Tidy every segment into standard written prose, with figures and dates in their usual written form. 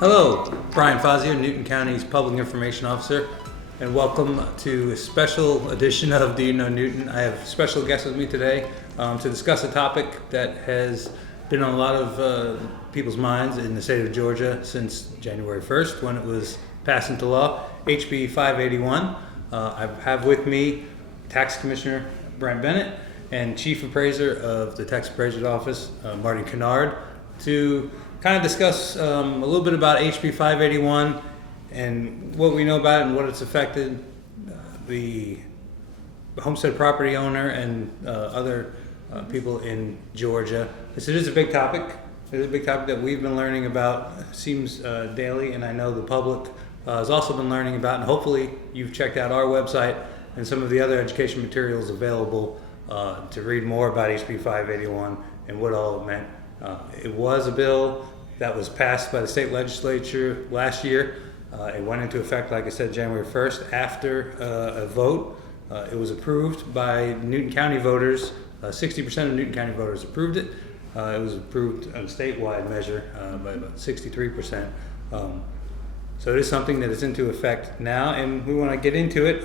Hello, Brian Fazio, Newton County's Public Information Officer, and welcome to a special edition of Do You Know Newton? I have special guests with me today to discuss a topic that has been on a lot of people's minds in the state of Georgia since January 1st when it was passed into law, HB581. I have with me Tax Commissioner Brent Bennett and Chief Appraiser of the Tax Appraiser's Office, Marty Kennard, to kind of discuss a little bit about HB 581 and what we know about it and what it's affected the homestead property owner and other people in Georgia. It is a big topic. It is a big topic that we've been learning about, seems daily, and I know the public has also been learning about, and hopefully you've checked out our website and some of the other education materials available to read more about HB 581 and what all it meant. It was a bill that was passed by the state legislature last year. It went into effect, like I said, January 1st. After a vote, it was approved by Newton County voters. 60% of Newton County voters approved it. It was approved on a statewide measure by about 63%. So it is something that is into effect now, and we want to get into it.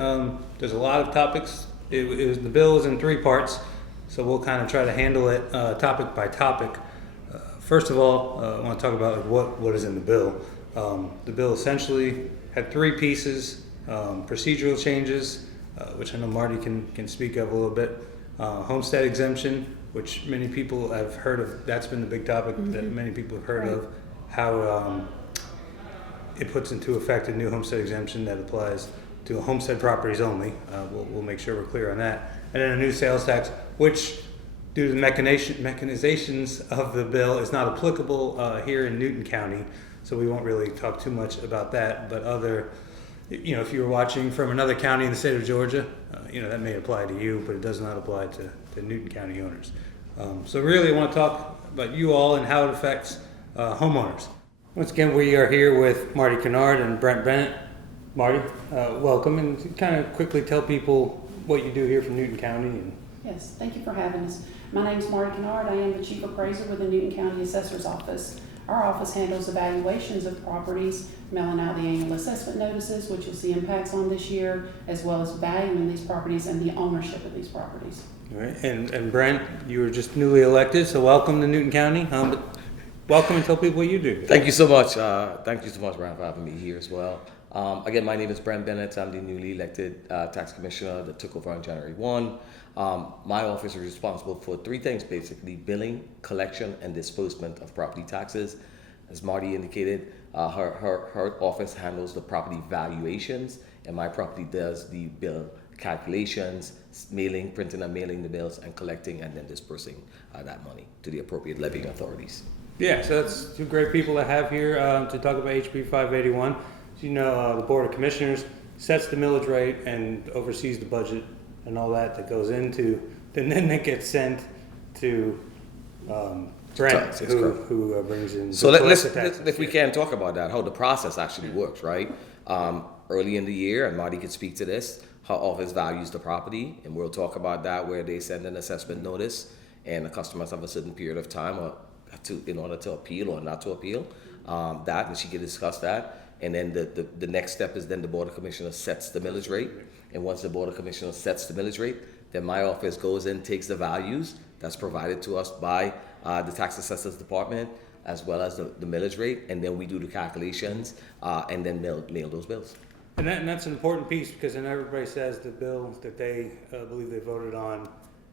There's a lot of topics. The bill is in three parts, so we'll kind of try to handle it topic by topic. First of all, I want to talk about what is in the bill. The bill essentially had three pieces: procedural changes, which I know Marty can speak of a little bit; homestead exemption, which many people have heard of. That's been the big topic that many people have heard of. How it puts into effect a new homestead exemption that applies to homestead properties only. We'll make sure we're clear on that. And then a new sales tax, which, due to the mechanizations of the bill, is not applicable here in Newton County, so we won't really talk too much about that. But if you were watching from another county in the state of Georgia, that may apply to you, but it does not apply to Newton County owners. So really, I want to talk about you all and how it affects homeowners. Once again, we are here with Marty Kennard and Brent Bennett. Marty, welcome, and kind of quickly tell people what you do here from Newton County. Yes, thank you for having us. My name is Marty Kennard. I am the Chief Appraiser with the Newton County Assessor's Office. Our office handles evaluations of properties, mailing out the annual assessment notices, which you'll see impacts on this year, as well as valuing these properties and the ownership of these properties. All right, and Brent, you were just newly elected, so welcome to Newton County. Welcome, and tell people what you do. Thank you so much. Thank you so much, Brian, for having me here as well. Again, my name is Brent Bennett. I'm the newly elected tax commissioner that took over on January 1. My office is responsible for three things, basically: billing, collection, and disbursement of property taxes. As Marty indicated, her office handles the property valuations, and my property does the bill calculations, printing and mailing the bills, and collecting and then dispersing that money to the appropriate levying authorities. Yeah, so that's two great people to have here to talk about HB 581. So the Board of Commissioners sets the millage rate and oversees the budget and all that goes into, and then it gets sent to Brent, who brings in. So let's if we can talk about that, how the process actually works, right? Early in the year, and Marty could speak to this, how office values the property, and we'll talk about that, where they send an assessment notice, and the customers have a certain period of time in order to appeal or not to appeal that, and she can discuss that. And then the next step is then the Board of Commissioners sets the millage rate. And once the Board of Commissioners sets the millage rate, then my office goes in, takes the values that's provided to us by the Tax Assessors Department, as well as the millage rate, and then we do the calculations and then mail those bills. And that's an important piece, because then everybody says the bill that they believe they voted on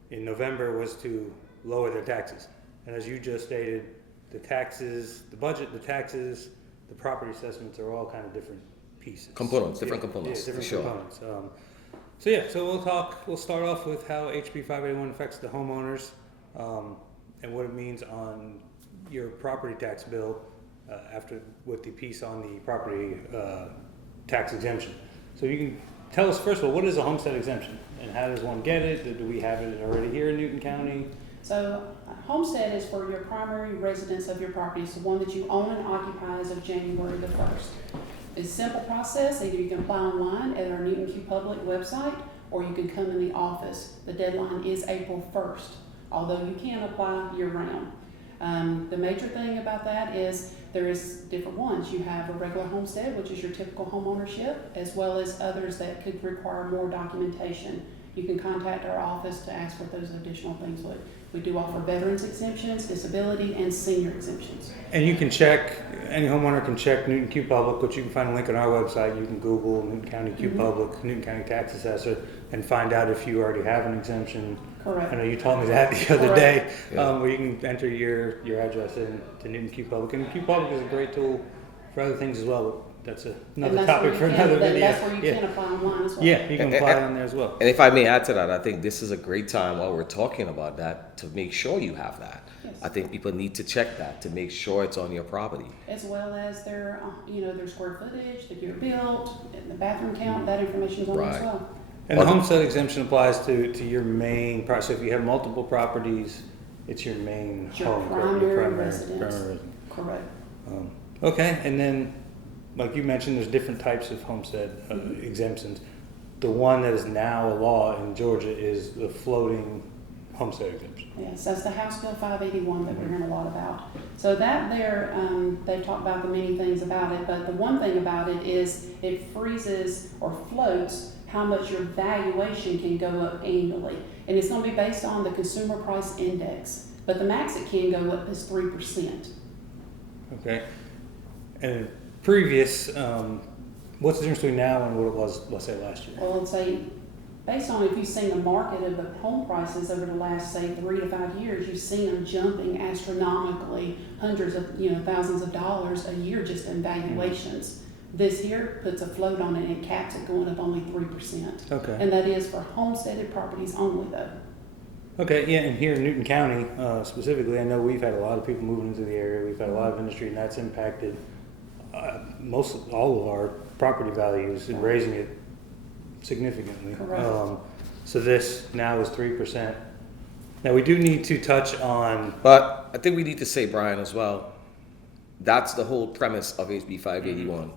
in November was to lower their taxes. And as you just stated, the taxes, the budget, the taxes, the property assessments are all kind of different pieces. Different components. Yeah, different for sure. components. So we'll start off with how HB 581 affects the homeowners and what it means on your property tax bill with the piece on the property tax exemption. So you can tell us, first of all, what is a homestead exemption and how does one get it? Do we have it already here in Newton County? So homestead is for your primary residence of your property. It's the one that you own and occupy as of January the 1st. It's a simple process. Either you can apply online at our Newton Q Public website, or you can come in the office. The deadline is April 1st, although you can apply year-round. The major thing about that is there is different ones. You have a regular homestead, which is your typical home ownership, as well as others that could require more documentation. You can contact our office to ask what those additional things would. We do offer veterans exemptions, disability, and senior exemptions. And you can check, any homeowner can check Newton Q Public, which you can find a link on our website. You can Google Newton County Q Public, Newton County Tax Assessor, and find out if you already have an exemption. Correct. I know you told me that the other Correct. day, where you can enter your address in to Newton Q Public. And Q Public is a great tool for other things as well. That's another topic for another video. That's where you can apply online as well. Yeah, you can apply on there as well. And if I may add to that, I think this is a great time while we're talking about that to make sure you have that. Yes. I think people need to check that to make sure it's on your property. As well as their, their square footage, the year built, and the bathroom count, that information's on there as Right. well. And the homestead exemption applies to your main property. So if you have multiple properties, it's your main It's your home, correct? primary residence. primary Correct. Okay, and then, like you mentioned, there's different types of homestead exemptions. The one that is now a law in Georgia is the floating homestead exemption. Yes, that's the House Bill 581 that we're hearing a lot about. So that there, they've talked about the many things about it, but the one thing about it is it freezes or floats how much your valuation can go up annually. And it's going to be based on the consumer price index, but the max it can go up is 3%. Okay, and previous, what's the difference between now and what it was, let's say, last year? Well, let's say, based on if you've seen the market of the home prices over the last, say, 3 to 5 years, you've seen them jumping astronomically, hundreds of, thousands of dollars a year just in valuations. This here puts a float on it and caps it going up only 3%. Okay. And that is for homesteaded properties only, though. Okay, yeah, and here in Newton County specifically, I know we've had a lot of people moving into the area. We've had a lot of industry, and that's impacted all of our property values and raising it significantly. Correct. So this now is 3%. Now we do need to touch on. But I think we need to say, Brian, as well, that's the whole premise of HB 581.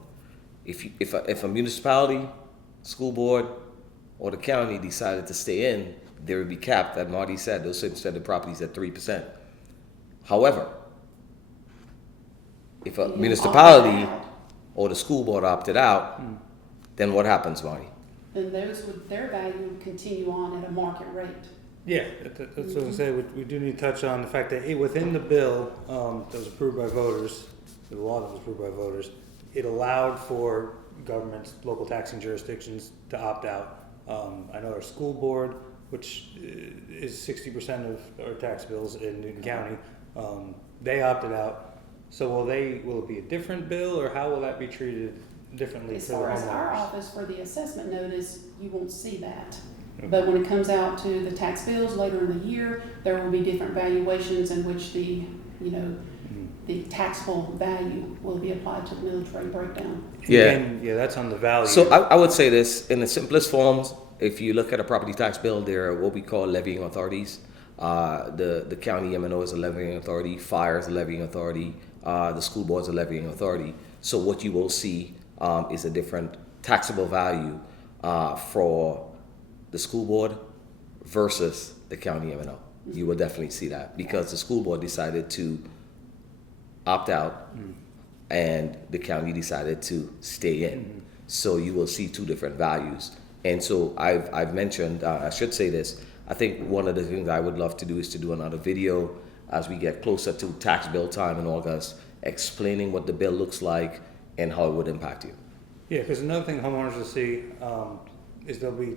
If a municipality, school board, or the county decided to stay in, they would be capped, as Marty said, those homesteaded properties at 3%. However, if a You municipality opt out, or the school board opted out, then what happens, Marty? then their value would continue on at a market rate. Yeah, that's what I was going to say. We do need to touch on the fact that within the bill that was approved by voters, the law that was approved by voters, it allowed for governments, local taxing jurisdictions to opt out. I know our school board, which is 60% of our tax bills in Newton County, they opted out. So will it be a different bill, or how will that be treated differently As for the far as our homeowners? office for the assessment notice, you won't see that. Okay. But when it comes out to the tax bills later in the year, there will be different valuations in which the taxable value will be applied to the millage rate breakdown. Yeah. And, that's on the value. So I would say this, in the simplest forms, if you look at a property tax bill, there are what we call levying authorities. The county M&O is a levying authority, fire is a levying authority, the school board is a levying authority. So what you will see is a different taxable value for the school board versus the county M&O. You will definitely see that because the school board decided to opt out and the county decided to stay in. So you will see two different values. And so I've mentioned, I should say this, I think one of the things I would love to do is to do another video as we get closer to tax bill time in August, explaining what the bill looks like and how it would impact you. Yeah, because another thing homeowners will see is there'll be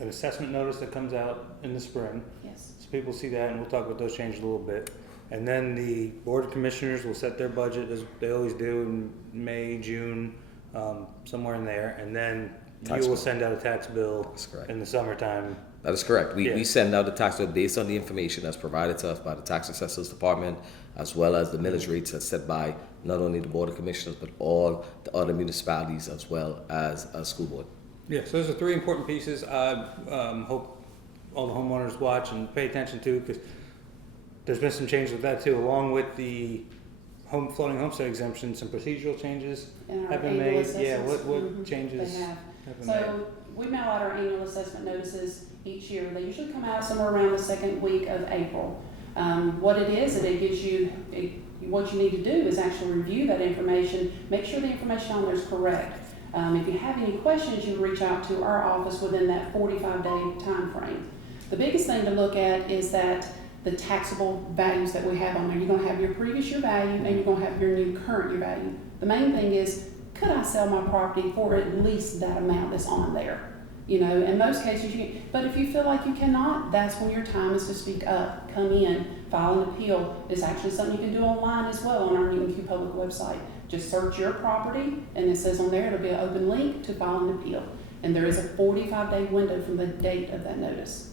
an assessment notice that comes out in the spring. Yes. So people see that, and we'll talk about those changes a little bit. And then the Board of Commissioners will set their budget, as they always do, in May, June, somewhere in there. And then Tax you will bill. send out a tax bill That's correct. in the summertime. That is correct. Yeah. We send out the tax bill based on the information that's provided to us by the tax assessors department, as well as the millage rates that's set by not only the Board of Commissioners, but all the other municipalities as well as a school board. Yeah, so those are three important pieces I hope all the homeowners watch and pay attention to, because there's been some changes with that too, along with the floating homestead exemption. Some procedural changes And our have been annual made. Yeah, assessments. what changes They have. have been made? So we mail out our annual assessment notices each year. They usually come out somewhere around the second week of April. What it is, it gives you, what you need to do is actually review that information, make sure the information on there is correct. If you have any questions, you reach out to our office within that 45-day time frame. The biggest thing to look at is that the taxable values that we have on there. You're going to have your previous year value and you're going to have your new current year value. The main thing is, could I sell my property for at least that amount that's on there? You know, in most cases you can, but if you feel like you cannot, that's when your time is to speak up, come in, file an appeal. It's actually something you can do online as well on our Newton Q Public website. Just search your property and it says on there, it'll be an open link to file an appeal. And there is a 45-day window from the date of that notice.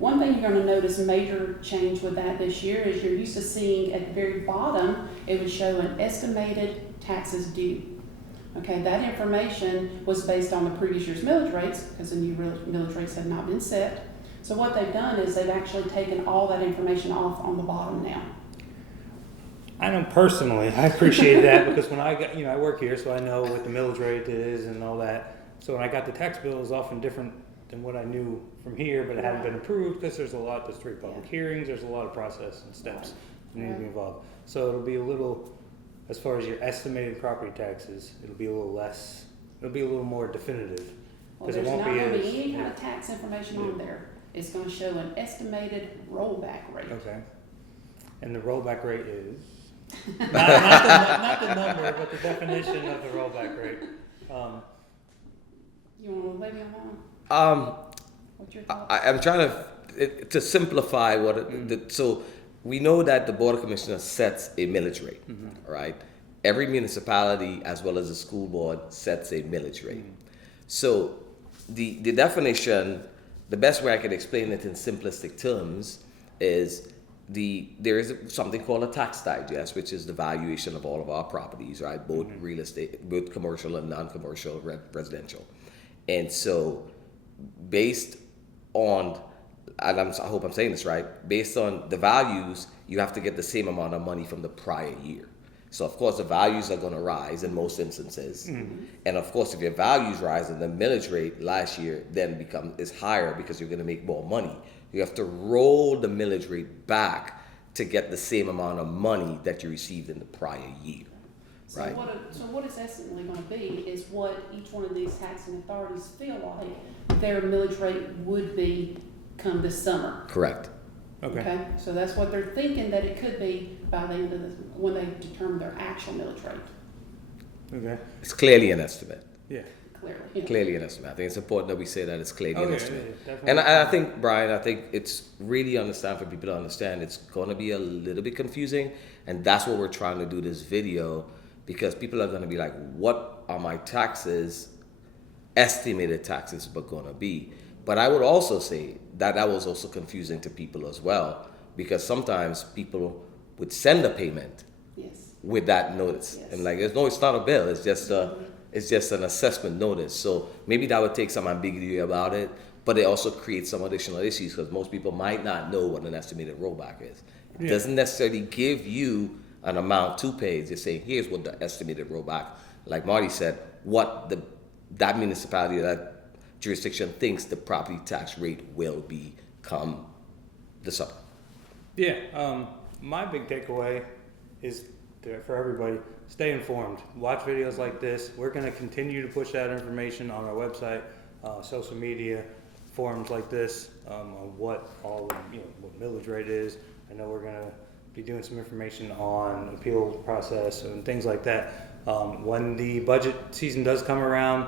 One thing you're going to notice major change with that this year is you're used to seeing at the very bottom, it would show an estimated taxes due. Okay, that information was based on the previous year's millage rates because the new millage rates have not been set. So what they've done is they've actually taken all that information off on the bottom now. I know personally, I appreciate that because when I got, I work here, so I know what the millage rate is and all that. So when I got the tax bill, it was often different than what I knew from here, but it hadn't been approved because there's 3 public hearings, there's a lot of process and steps that need to be involved. So it'll be a little, as far as your estimated property taxes, it'll be a little less, it'll be a little more definitive. Well, there's not going to be any kind of tax information on there. It's going to show an estimated rollback rate. Okay. And the rollback rate is? not the number, but the definition of the rollback rate. You want to weigh me on that one? What's your thoughts? I'm trying to simplify so we know that the Board of Commissioners sets a millage rate, right? Every municipality, as well as the school board, sets a millage rate. So the definition, the best way I can explain it in simplistic terms is there is something called a tax digest, which is the valuation of all of our properties, right? Both real estate, both commercial and non-commercial, residential. And so based on, and I hope I'm saying this right, based on the values, you have to get the same amount of money from the prior year. So of course the values are going to rise in most instances. And of course if your values rise, then the millage rate last year then is higher because you're going to make more money. You have to roll the millage rate back to get the same amount of money that you received in the prior year. So right? what it's essentially going to be is what each one of these taxing authorities feel like their millage rate would be come this summer. Correct. Okay. So that's what they're thinking that it could be by the end of when they determine their actual millage rate. Okay. It's clearly an estimate. Yeah. Clearly. Yeah. Clearly an estimate. I think it's important that we say that it's clearly an estimate. Yeah, and I think, Brian, it's really for people to understand. It's going to be a little bit confusing, and that's what we're trying to do this video, because people are going to be like, what are my estimated taxes going to be? But I would also say that was also confusing to people as well, because sometimes people would send a payment with that notice. Yes. And it's not a bill, it's just an assessment notice. So maybe that would take some ambiguity about it, but it also creates some additional issues because most people might not know what an estimated rollback is. It doesn't necessarily give you an amount to pay. It's just saying, here's what the estimated rollback, like Marty said, what that municipality, that jurisdiction thinks the property tax rate will be come the summer. Yeah, my big takeaway is for everybody, stay informed. Watch videos like this. We're going to continue to push that information on our website, social media, forums like this, on what what millage rate is. I know we're going to be doing some information on appeal process and things like that. When the budget season does come around,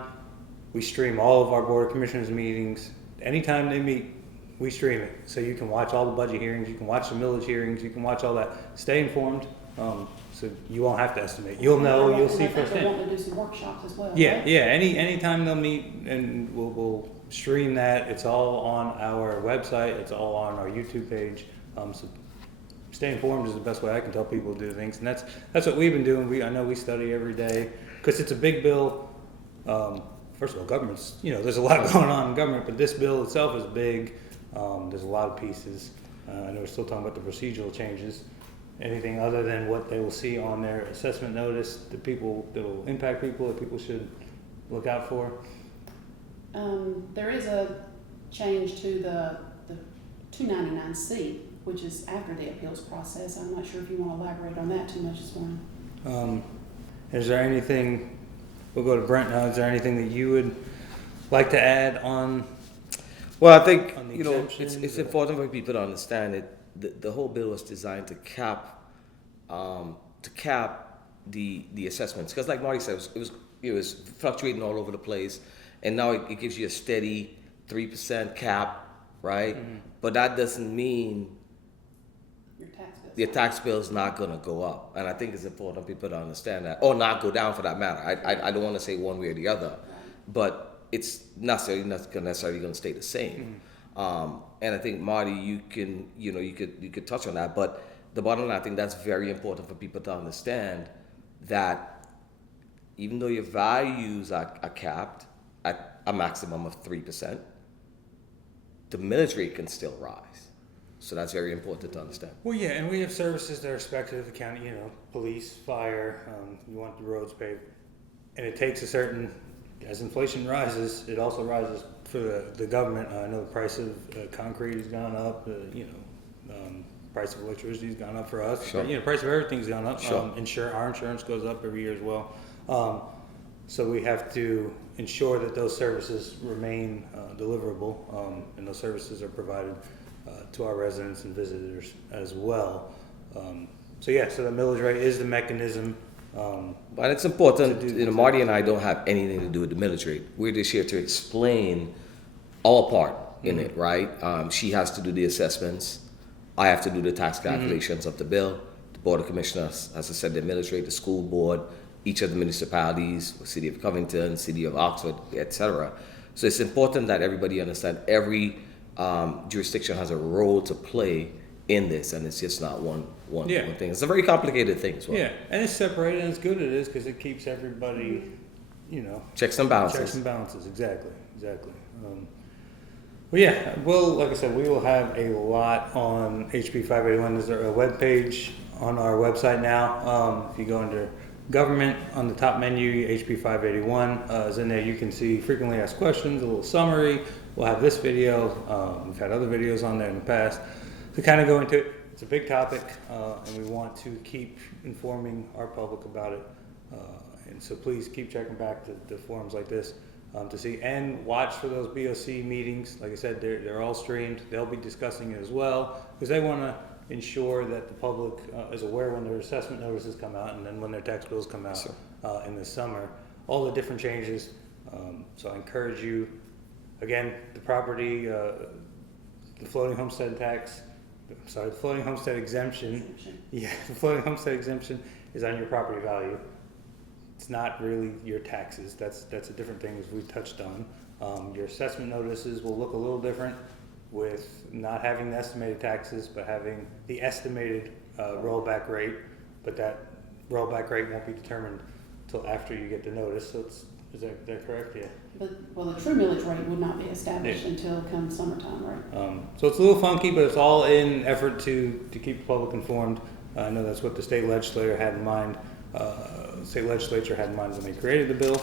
we stream all of our Board of Commissioners meetings. Anytime they meet, we stream it. So you can watch all the budget hearings, you can watch the millage hearings, you can watch all that. Stay informed, so you won't have to estimate. You'll know, you'll see firsthand. They want to do some workshops as well. Yeah, right? yeah. Anytime they'll meet, and we'll stream that. It's all on our website. It's all on our YouTube page. So stay informed is the best way I can tell people to do things, and that's what we've been doing. I know we study every day because it's a big bill. First of all, government's, there's a lot going on in government, but this bill itself is big. There's a lot of pieces. I know we're still talking about the procedural changes. Anything other than what they will see on their assessment notice, that will impact people, that people should look out for? There is a change to the 299C which is after the appeals process. I'm not sure if you want to elaborate on that too much this morning. Is there anything, we'll go to Brent now, is there anything that you would like to add on? Well, I think, On the you know, exemptions, it's or- important for people to understand that the whole bill was designed to cap the assessments. Because like Marty said, it was fluctuating all over the place. And now it gives you a steady 3% cap, right? Mm-hmm. But that doesn't mean Your tax bills. your tax bill is not going to go up. And I think it's important for people to understand that, or not go down for that matter. I don't want to say one way or the other, but it's not necessarily going to stay the same. And I think Marty, you could touch on that. But the bottom line, I think that's very important for people to understand that even though your values are capped at a maximum of 3%, the millage rate can still rise. So that's very important to understand. Well, yeah, and we have services that are expected of the county, you know, police, fire, you want the roads paved. And it takes a certain, as inflation rises, it also rises for the government. I know the price of concrete has gone up, price of electricity has gone up for us. Sure. You know, price of everything's gone up. Sure. Our insurance goes up every year as well. So we have to ensure that those services remain deliverable, and those services are provided to our residents and visitors as well. So the millage rate is the mechanism. But it's important, To do- you know, Marty and I don't have anything to do with the millage rate. We're just here to explain our part in it, right? She has to do the assessments. I have to do the tax calculations of the bill. The Board of Commissioners, as I said, the millage rate, the school board, each of the municipalities, City of Covington, City of Oxford, etc. So it's important that everybody understand every jurisdiction has a role to play in this, and it's just not one thing. It's a very complicated thing as well. Yeah, and it's separated, and it's good it is, because it keeps everybody, you know, Checks and balances. checks and balances. Exactly. Like I said, we will have a lot on HB581. There's a web page on our website now. If you go under government on the top menu, HB581 is in there. You can see frequently asked questions, a little summary. We'll have this video. We've had other videos on there in the past to kind of go into it. It's a big topic, and we want to keep informing our public about it. And so please keep checking back to forums like this to see, and watch for those BOC meetings. Like I said, they're all streamed. They'll be discussing it as well, because they want to ensure that the public is aware when their assessment notices come out, and then when their tax bills come out in the summer, all the different changes. So I encourage you, again, the property, the floating homestead tax, the floating homestead exemption. Yeah, the floating homestead exemption is on your property value. It's not really your taxes. That's a different thing, as we touched on. Your assessment notices will look a little different with not having the estimated taxes, but having the estimated rollback rate. But that rollback rate won't be determined until after you get the notice. So is that correct? Yeah. But the true millage rate would not be established until come summertime, right? So it's a little funky, but it's all in effort to keep the public informed. I know that's what the state legislature had in mind. When they created the bill.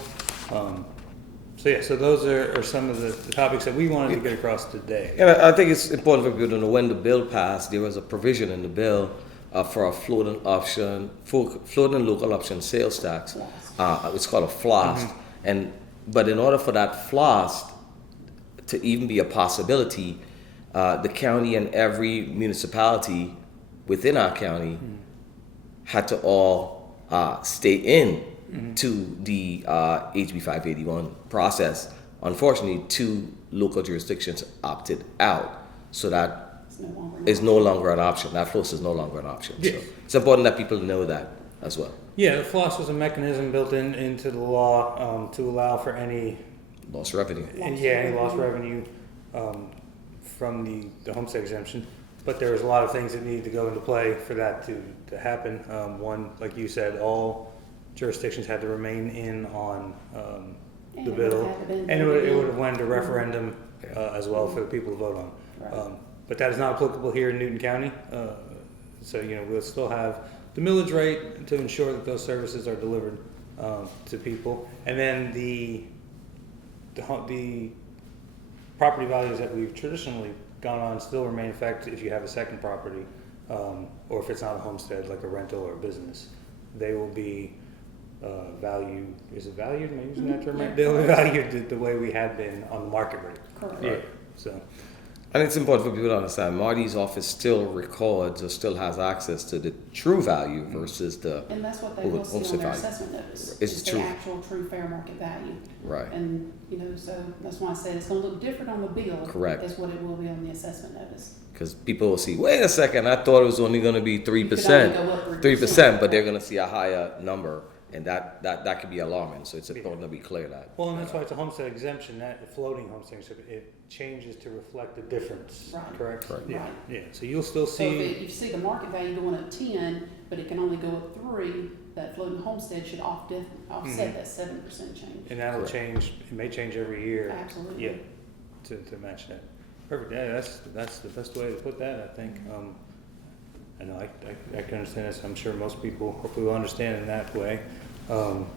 So those are some of the topics that we wanted to get across today. And I think it's important for people to know when the bill passed, there was a provision in the bill for a floating local option sales tax. It's called a FLOST. But in order for that FLOST to even be a possibility, the county and every municipality within our county had to all stay in to the HB 581 process. Unfortunately, 2 local jurisdictions opted out, so that is no longer an option. That float is no longer an option. Yeah. So it's important that people know that as well. Yeah, the FLOST was a mechanism built into the law to allow for any Lost revenue. any lost revenue from the homestead exemption. But there was a lot of things that needed to go into play for that to happen. One, like you said, all jurisdictions had to remain in on the bill, and it would have went to referendum as well for the people to vote on. Right. But that is not applicable here in Newton County. So we'll still have the millage rate to ensure that those services are delivered to people, and then the property values that we've traditionally gone on still remain in effect if you have a second property, or if it's not a homestead, like a rental or a business. They will be valued, is it valued, am I using that term right? Yeah, They'll be correct. valued the way we have been on the market rate. Correct. Yeah, so, And it's important for people to understand, Marty's office still records or still has access to the true value versus the, And that's what they Oh, will see homestead on their value. assessment notice. It's It's true. the actual true fair market value. right. And, so that's why I said it's gonna look different on the bill. Correct. As what it will be on the assessment notice. Because people will see, wait a second, I thought it was only going to be 3%, It could only go up 3%, but they're going to see a higher number, and that could be alarming. So it's important to be clear that. well, and that's why it's a homestead exemption, that floating homestead exemption, it changes to reflect the difference, Right. correct? Correct. Yeah, Right. yeah, so you'll still So if see, you see the market value going up 10, but it can only go up 3, that floating homestead should offset that 7% change. and that'll Correct. change, it may change every year. Absolutely. Yeah, to match that. Perfect, yeah, that's the best way to put that, I think. I know, I can understand this, I'm sure most people hopefully will understand in that way. All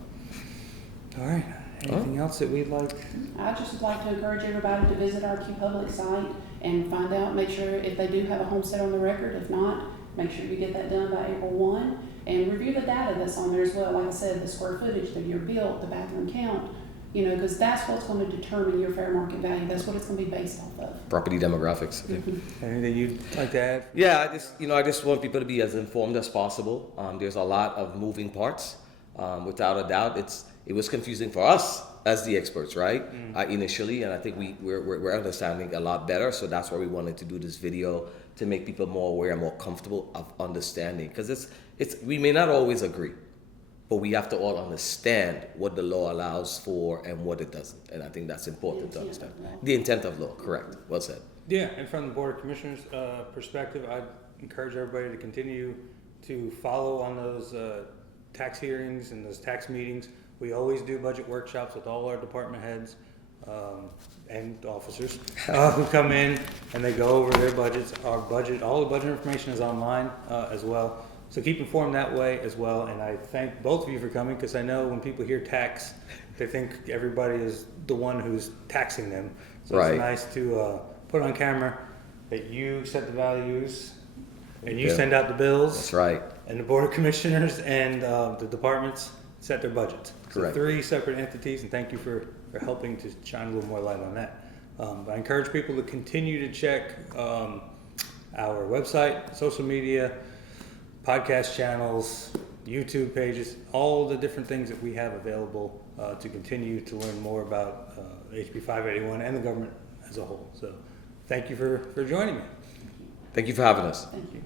right, anything else that we'd like? I'd just like to encourage everybody to visit our Q Public site and find out, make sure if they do have a homestead on the record. If not, make sure you get that done by April 1. And review the data that's on there as well. Like I said, the square footage, the year built, the bathroom count, because that's what's going to determine your fair market value. That's what it's going to be based off of. Property demographics. Okay. Anything you'd like to add? Yeah, I just want people to be as informed as possible. There's a lot of moving parts. Without a doubt, it was confusing for us as the experts, right? Initially, and I think we're understanding a lot better. So that's why we wanted to do this video to make people more aware and more comfortable of understanding. Because we may not always agree, but we have to all understand what the law allows for and what it doesn't. And I think that's important to understand. The intent of law, correct? Well said. Yeah, and from the Board of Commissioners' perspective, I'd encourage everybody to continue to follow on those tax hearings and those tax meetings. We always do budget workshops with all our department heads and officers who come in and they go over their budgets. Our budget, all the budget information is online as well. So keep informed that way as well. And I thank both of you for coming, because I know when people hear tax, they think everybody is the one who's taxing them. So Right. it's nice to put on camera that you set the values and you Yeah. send out the bills. That's right. And the Board of Commissioners and the departments set their budgets. Correct. So 3 separate entities, and thank you for helping to shine a little more light on that. But I encourage people to continue to check our website, social media, podcast channels, YouTube pages, all the different things that we have available to continue to learn more about HB581 and the government as a whole. So thank you for joining me. Thank you for having us. Thank you.